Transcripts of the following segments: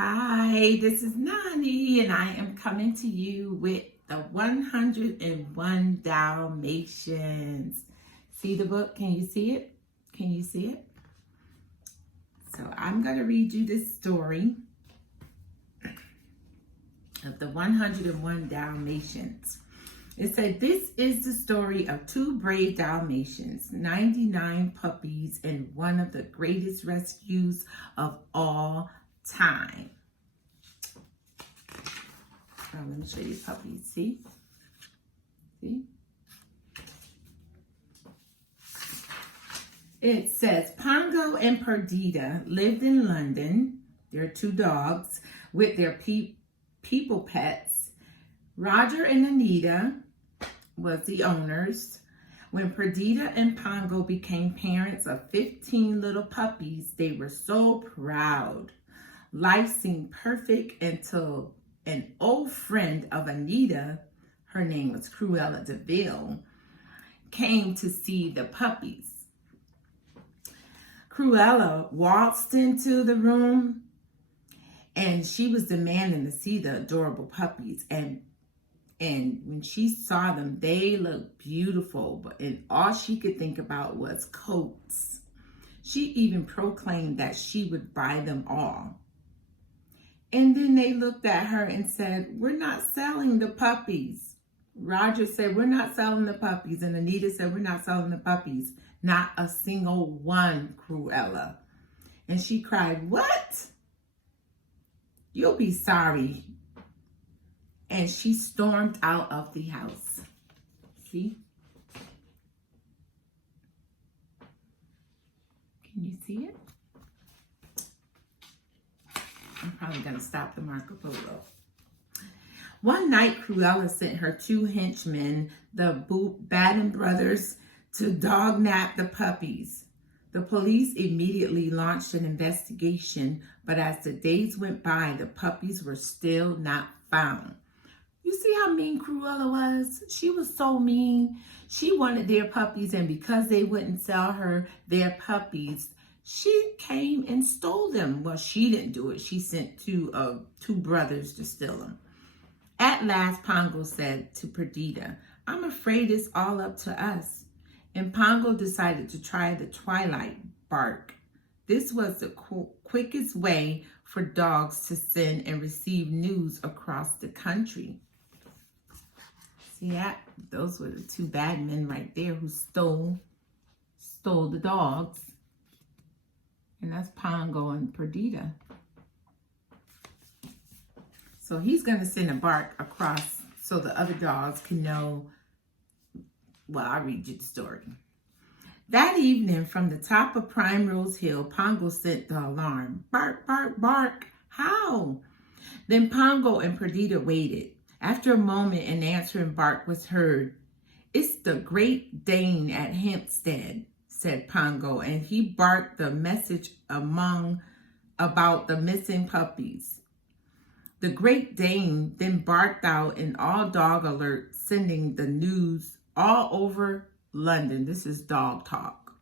Hi, this is Noni, and I am coming to you with the 101 Dalmatians. See the book? Can you see it? Can you see it? So I'm going to read you this story of the 101 Dalmatians. It said, this is the story of two brave Dalmatians, 99 puppies, and one of the greatest rescues of all time. Let me show you puppies. See? It says, Pongo and Perdita lived in London. They're two dogs with their people pets. Roger and Anita was the owners. When Perdita and Pongo became parents of 15 little puppies, they were so proud. Life seemed perfect until an old friend of Anita, her name was Cruella de Vil, came to see the puppies. Cruella waltzed into the room and she was demanding to see the adorable puppies. And when she saw them, they looked beautiful, and all she could think about was coats. She even proclaimed that she would buy them all. And then they looked at her and said, we're not selling the puppies. Roger said, we're not selling the puppies. And Anita said, we're not selling the puppies. Not a single one, Cruella. And she cried, what? You'll be sorry. And she stormed out of the house. See? Can you see it? I'm probably going to stop the Marco Polo. One night, Cruella sent her two henchmen, the Baden brothers, to dog-nap the puppies. The police immediately launched an investigation, but as the days went by, the puppies were still not found. You see how mean Cruella was? She was so mean. She wanted their puppies, and because they wouldn't sell her their puppies, she came and stole them. Well, she didn't do it. She sent two brothers to steal them. At last, Pongo said to Perdita, I'm afraid it's all up to us. And Pongo decided to try the twilight bark. This was the quickest way for dogs to send and receive news across the country. See that? Those were the two bad men right there who stole the dogs. And that's Pongo and Perdita. So he's going to send a bark across so the other dogs can know. Well, I'll read you the story. That evening, from the top of Primrose Hill, Pongo sent the alarm. Bark, bark, bark. How? Then Pongo and Perdita waited. After a moment, an answering bark was heard. It's the Great Dane at Hampstead, said Pongo, and he barked the message about the missing puppies. The Great Dane then barked out an all-dog alert, sending the news all over London. This is dog talk.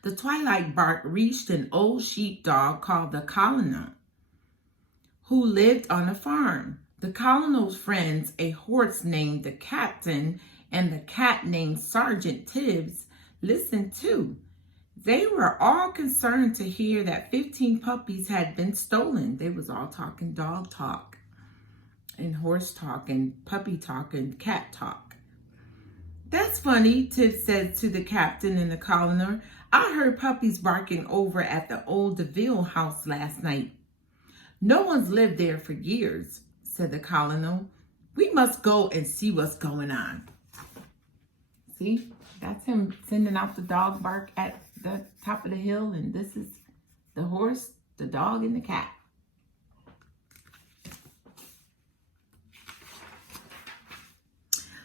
The twilight bark reached an old sheepdog called the Colonel, who lived on a farm. The Colonel's friends, a horse named the Captain and the cat named Sergeant Tibbs, listened too. They were all concerned to hear that 15 puppies had been stolen. They was all talking dog talk and horse talk and puppy talk and cat talk. That's funny, Tibbs said to the captain and the Colonel. I heard puppies barking over at the old DeVille house last night. No one's lived there for years, said the Colonel. We must go and see what's going on. See, that's him sending out the dog bark at the top of the hill, and this is the horse, the dog, and the cat.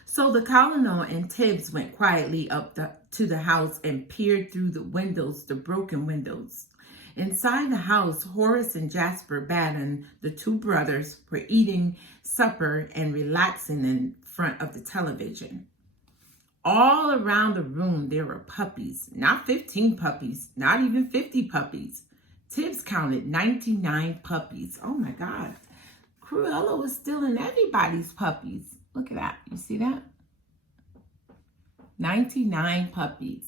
So the Colonel and Tibbs went quietly up to the house and peered through the windows, the broken windows. Inside the house, Horace and Jasper Baden, the two brothers, were eating supper and relaxing in front of the television. All around the room, there were puppies. Not 15 puppies, not even 50 puppies. Tibbs counted 99 puppies. Oh my God. Cruella was stealing everybody's puppies. Look at that. You see that? 99 puppies.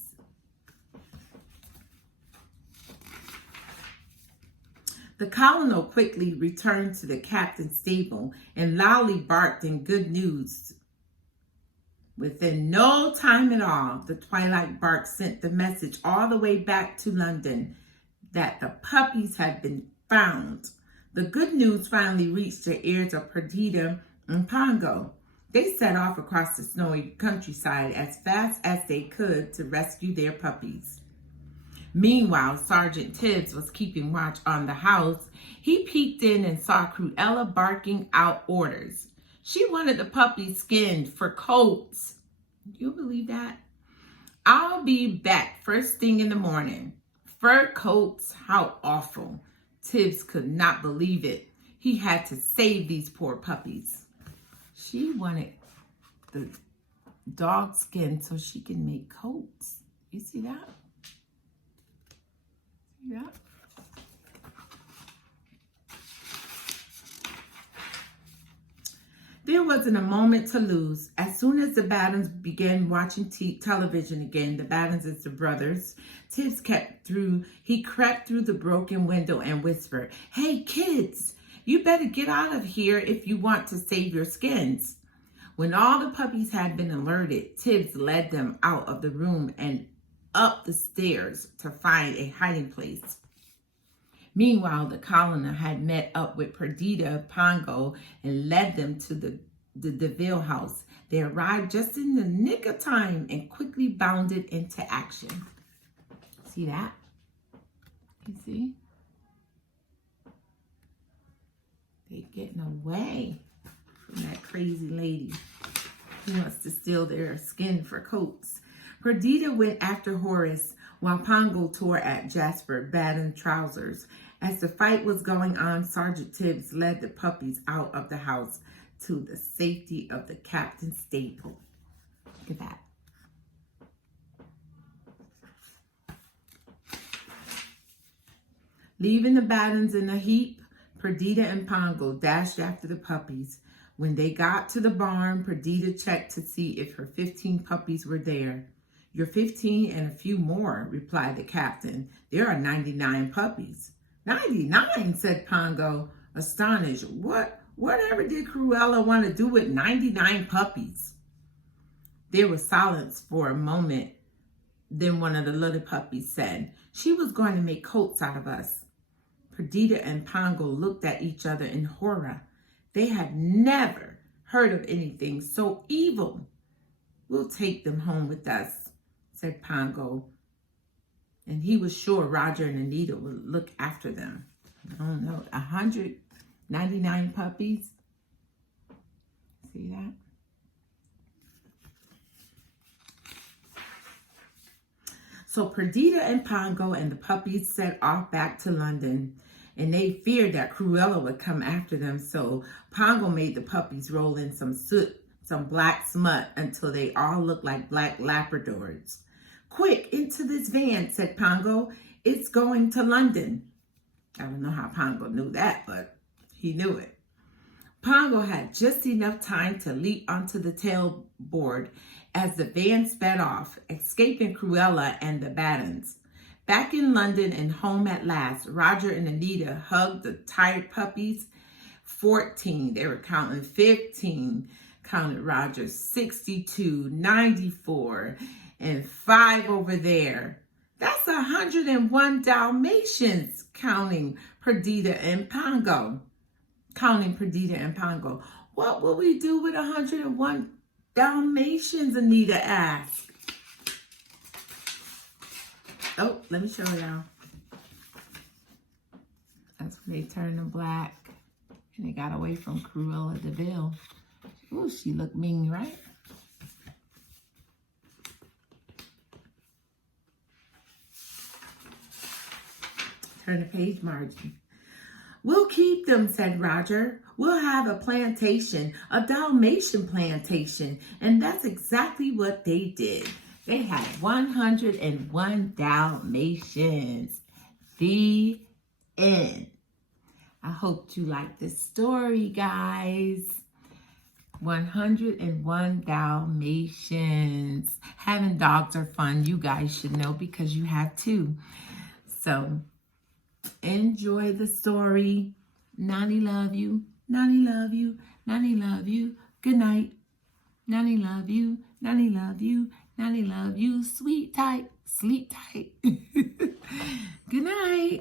The colonel quickly returned to the captain's stable and loudly barked in good news. Within no time at all, the twilight bark sent the message all the way back to London that the puppies had been found. The good news finally reached the ears of Perdita and Pongo. They set off across the snowy countryside as fast as they could to rescue their puppies. Meanwhile, Sergeant Tibbs was keeping watch on the house. He peeked in and saw Cruella barking out orders. She wanted the puppies skinned for coats. You believe that? I'll be back first thing in the morning. Fur coats, how awful. Tibbs could not believe it. He had to save these poor puppies. She wanted the dog skin so she can make coats. You see that? Yeah. There wasn't a moment to lose. As soon as the Battens began watching television again, the Battens is the brothers, Tibbs crept through the broken window and whispered, "Hey kids, you better get out of here if you want to save your skins." When all the puppies had been alerted, Tibbs led them out of the room and up the stairs to find a hiding place. Meanwhile, the colonel had met up with Perdita Pongo and led them to the DeVille house. They arrived just in the nick of time and quickly bounded into action. See that? You see? They're getting away from that crazy lady who wants to steal their skin for coats. Perdita went after Horace while Pongo tore at Jasper Batten's trousers. As the fight was going on, Sergeant Tibbs led the puppies out of the house to the safety of the captain's stable. Look at that. Leaving the Battens in a heap, Perdita and Pongo dashed after the puppies. When they got to the barn, Perdita checked to see if her 15 puppies were there. "You're 15 and a few more," replied the captain. "There are 99 puppies." 99, said Pongo, astonished. Whatever did Cruella want to do with 99 puppies? There was silence for a moment. Then one of the little puppies said, "She was going to make coats out of us." Perdita and Pongo looked at each other in horror. They had never heard of anything so evil. "We'll take them home with us," said Pongo. And he was sure Roger and Anita would look after them. I don't know, 199 puppies? See that? So Perdita and Pongo and the puppies set off back to London, and they feared that Cruella would come after them, so Pongo made the puppies roll in some soot, some black smut, until they all looked like black Labradors. "Quick, into this van," said Pongo. "It's going to London." I don't know how Pongo knew that, but he knew it. Pongo had just enough time to leap onto the tailboard as the van sped off, escaping Cruella and the Battens. Back in London and home at last, Roger and Anita hugged the tired puppies. 14, they were counting. 15, counted Roger. 62, 94, and 5 over there. That's 101 Dalmatians, counting Perdita and Pongo. "What will we do with 101 Dalmatians?" Anita asked. Oh, let me show y'all. That's when they turned them black and they got away from Cruella DeVille. Ooh, she looked mean, right? Turn the page, Margie. "We'll keep them," said Roger. "We'll have a plantation, a Dalmatian plantation." And that's exactly what they did. They had 101 Dalmatians. The end. I hope you like this story, guys. 101 Dalmatians. Having dogs are fun. You guys should know because you have two. So, enjoy the story. Nani love you. Nani love you. Nani love you. Good night. Nani love you. Nani love you. Nani love you. Sweet tight. Sleep tight. Good night.